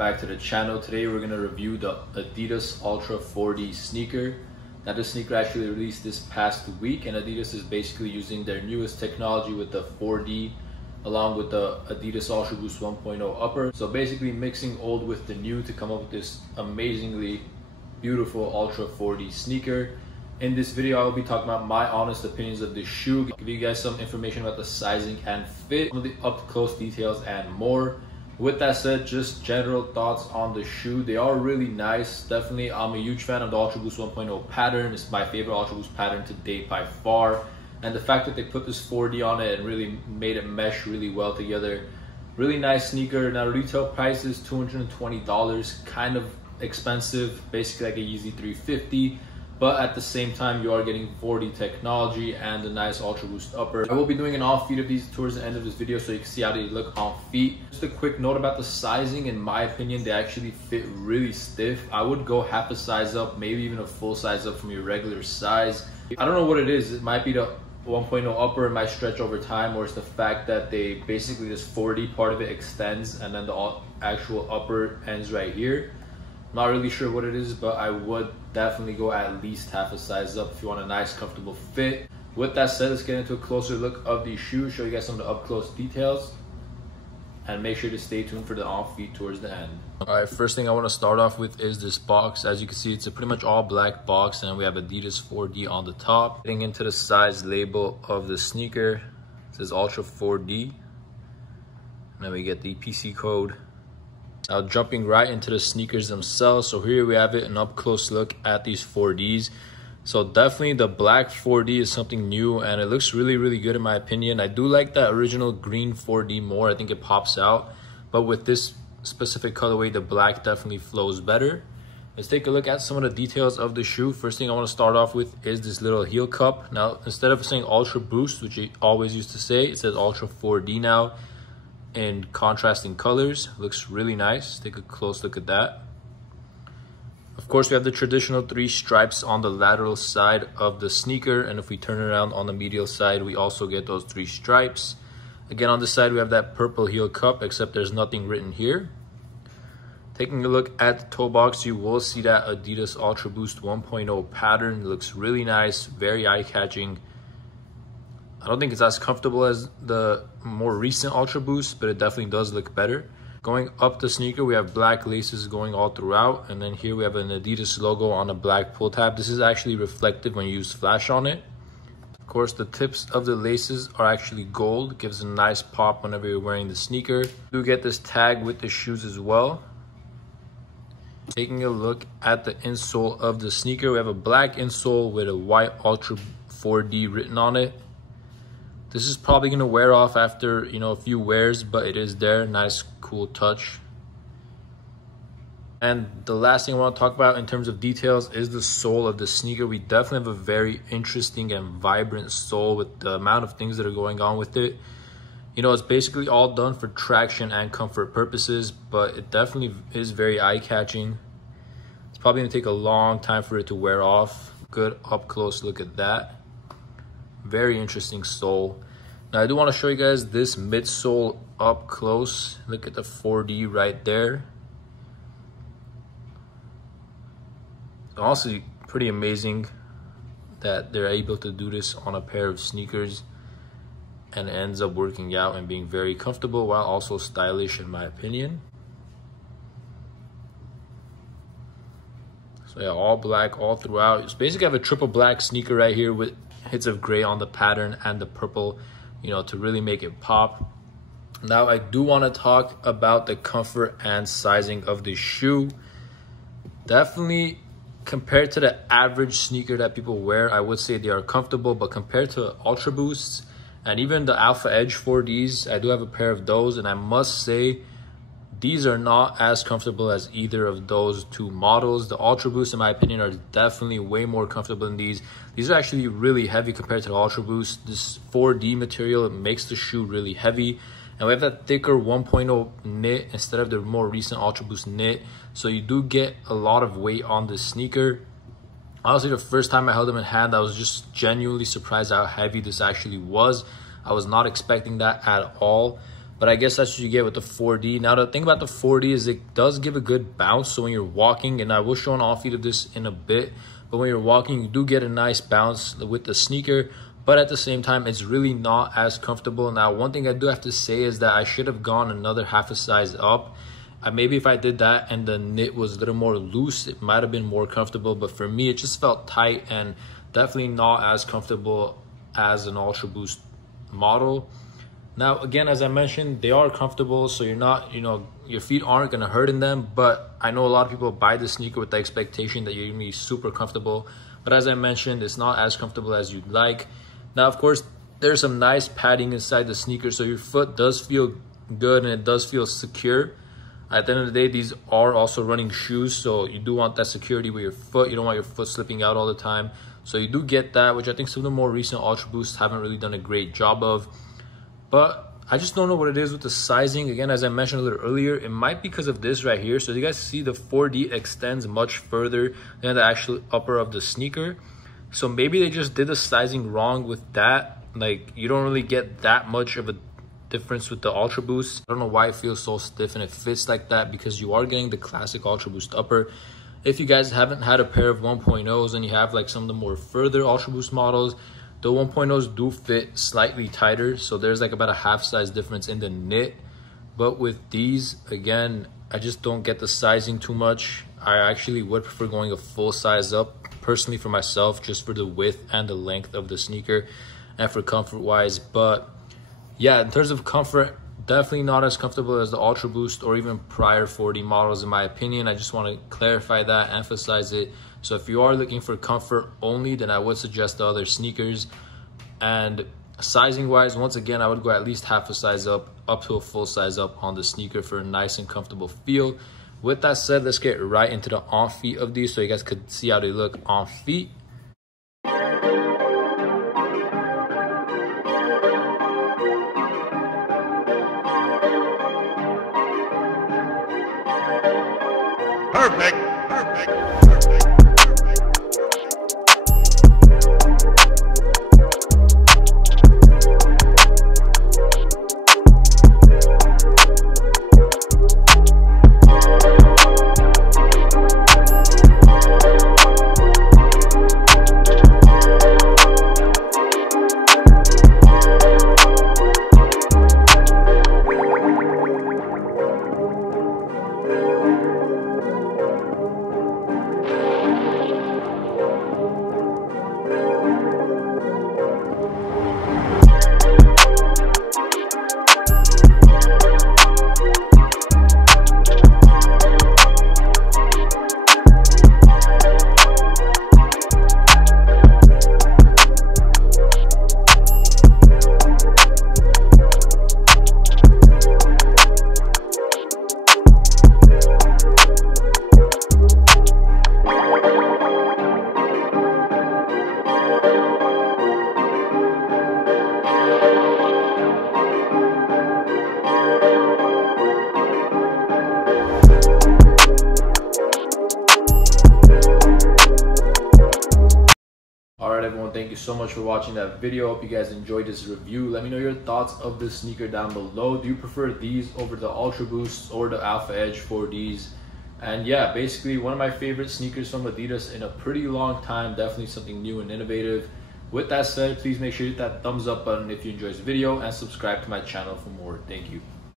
back to the channel. Today we're going to review the Adidas Ultra 4D sneaker. Now this sneaker actually released this past week, and Adidas is basically using their newest technology with the 4D along with the Adidas Ultra Boost 1.0 upper. So basically mixing old with the new to come up with this amazingly beautiful Ultra 4D sneaker. In this video, I will be talking about my honest opinions of this shoe, give you guys some information about the sizing and fit, some of the up-close details and more. With that said, just general thoughts on the shoe. They are really nice. Definitely, I'm a huge fan of the Ultra Boost 1.0 pattern. It's my favorite Ultra Boost pattern to date by far. And the fact that they put this 4D on it and really made it mesh really well together. Really nice sneaker. Now retail price is $220, kind of expensive, basically like a Yeezy 350. But at the same time, you are getting 4D technology and a nice Ultra Boost upper. I will be doing an off feet of these towards the end of this video so you can see how they look on feet. Just a quick note about the sizing. In my opinion, they actually fit really stiff. I would go half a size up, maybe even a full size up from your regular size. I don't know what it is. It might be the 1.0 upper, it might stretch over time, or it's the fact that they basically, this 4D part of it extends and then the actual upper ends right here. Not really sure what it is, but I would definitely go at least half a size up if you want a nice, comfortable fit. With that said, let's get into a closer look of these shoes, show you guys some of the up-close details, and make sure to stay tuned for the on-feet towards the end. All right, first thing I want to start off with is this box. As you can see, it's a pretty much all black box, and we have Adidas 4D on the top. Getting into the size label of the sneaker, it says Ultra 4D, and then we get the PC code. Now jumping right into the sneakers themselves, so here we have it, an up close look at these 4Ds. So definitely the black 4D is something new and it looks really good in my opinion. I do like that original green 4D more. I think it pops out, but with this specific colorway, the black definitely flows better. Let's take a look at some of the details of the shoe. First thing I want to start off with is this little heel cup. Now instead of saying Ultra Boost, which you always used to say, it says Ultra 4D now in contrasting colors. Looks really nice. Take a close look at that. Of course, we have the traditional 3 stripes on the lateral side of the sneaker, and if we turn around on the medial side, we also get those 3 stripes. Again, on this side we have that purple heel cup, except there's nothing written here. Taking a look at the toe box, you will see that Adidas Ultra Boost 1.0 pattern. It looks really nice, very eye-catching. I don't think it's as comfortable as the more recent Ultra Boost, but it definitely does look better. Going up the sneaker, we have black laces going all throughout, and then here we have an Adidas logo on a black pull tab. This is actually reflective when you use flash on it. Of course, the tips of the laces are actually gold. Gives a nice pop whenever you're wearing the sneaker. You get this tag with the shoes as well. Taking a look at the insole of the sneaker, we have a black insole with a white Ultra 4D written on it. This is probably going to wear off after, a few wears, but it is there. Nice, cool touch. And the last thing I want to talk about in terms of details is the sole of the sneaker. We definitely have a very interesting and vibrant sole with the amount of things that are going on with it. It's basically all done for traction and comfort purposes, but it definitely is very eye-catching. It's probably going to take a long time for it to wear off. Good up-close look at that. Very interesting sole. Now I do want to show you guys this midsole up close. Look at the 4D right there. Also pretty amazing that they're able to do this on a pair of sneakers, and it ends up working out and being very comfortable while also stylish in my opinion. So yeah, all black all throughout. It's basically have a triple black sneaker right here with hits of gray on the pattern and the purple, to really make it pop. Now I do want to talk about the comfort and sizing of the shoe. Definitely compared to the average sneaker that people wear, I would say they are comfortable, but compared to Ultra Boosts and even the Alpha Edge 4Ds, I do have a pair of those, and I must say these are not as comfortable as either of those 2 models. The Ultra Boost, in my opinion, are definitely way more comfortable than these. These are actually really heavy compared to the Ultra Boost. This 4D material, it makes the shoe really heavy. And we have that thicker 1.0 knit instead of the more recent Ultra Boost knit. So you do get a lot of weight on this sneaker. Honestly, the first time I held them in hand, I was just genuinely surprised how heavy this actually was. I was not expecting that at all. But I guess that's what you get with the 4D. Now, the thing about the 4D is it does give a good bounce. So when you're walking, and I will show an off feed of this in a bit, but when you're walking, you do get a nice bounce with the sneaker. But at the same time, it's really not as comfortable. Now, one thing I do have to say is that I should have gone another half a size up. Maybe if I did that and the knit was a little more loose, it might have been more comfortable. But for me, it just felt tight and definitely not as comfortable as an Ultra Boost model. Now, again, as I mentioned, they are comfortable, so you're not, your feet aren't going to hurt in them. But I know a lot of people buy the sneaker with the expectation that you're going to be super comfortable. But as I mentioned, it's not as comfortable as you'd like. Now, of course, there's some nice padding inside the sneaker, so your foot does feel good and it does feel secure. At the end of the day, these are also running shoes, so you do want that security with your foot. You don't want your foot slipping out all the time. So you do get that, which I think some of the more recent Ultra Boosts haven't really done a great job of. But I just don't know what it is with the sizing. Again, as I mentioned a little earlier, it might be because of this right here. So you guys see the 4D extends much further than the actual upper of the sneaker. So maybe they just did the sizing wrong with that. Like, you don't really get that much of a difference with the Ultra Boost. I don't know why it feels so stiff and it fits like that, because you are getting the classic Ultra Boost upper. If you guys haven't had a pair of 1.0s and you have like some of the more further Ultra Boost models, the 1.0s do fit slightly tighter, so there's like about a half size difference in the knit. But with these, again, I just don't get the sizing too much. I actually would prefer going a full size up personally for myself, just for the width and the length of the sneaker and for comfort wise. But yeah, in terms of comfort, definitely not as comfortable as the Ultra Boost or even prior 4D models in my opinion. I just want to clarify that, emphasize it. So if you are looking for comfort only, then I would suggest the other sneakers. And sizing wise, once again, I would go at least half a size up to a full size up on the sneaker for a nice and comfortable feel. With that said, let's get right into the on feet of these so you guys could see how they look on feet. Perfect. Everyone, thank you so much for watching that video. Hope you guys enjoyed this review. Let me know your thoughts of this sneaker down below. Do you prefer these over the Ultra Boosts or the Alpha Edge 4Ds? And yeah, basically one of my favorite sneakers from Adidas in a pretty long time. Definitely something new and innovative. With that said, please make sure you hit that thumbs up button if you enjoyed this video and subscribe to my channel for more. Thank you.